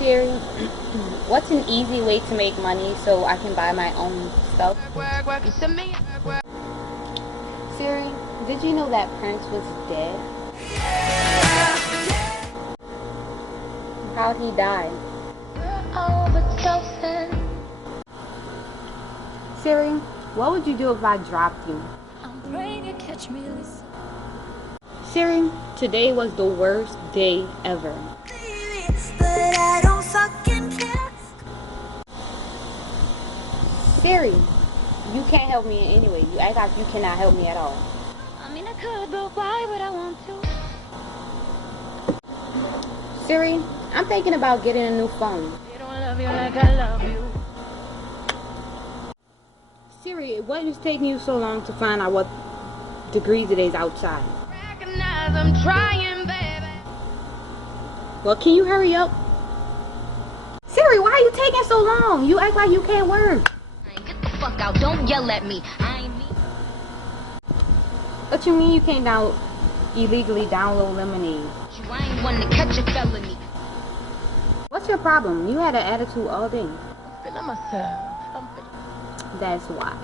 Siri, what's an easy way to make money so I can buy my own stuff? Siri, did you know that Prince was dead? How'd he die? Siri, what would you do if I dropped you? Siri, today was the worst day ever. Siri, you can't help me in any way. You act like you cannot help me at all. I mean, I could, but why would I want to? Siri, I'm thinking about getting a new phone. They don't love you like I love you. Siri, what is taking you so long to find out what degrees it is outside? Recognize I'm trying, baby. Well, can you hurry up? Siri, why are you taking so long? You act like you can't work. Get the fuck out. Don't yell at me. I ain't me. What you mean you can't illegally download Lemonade? I ain't one to catch a felony. What's your problem? You had an attitude all day. I'm feeling myself. That's why.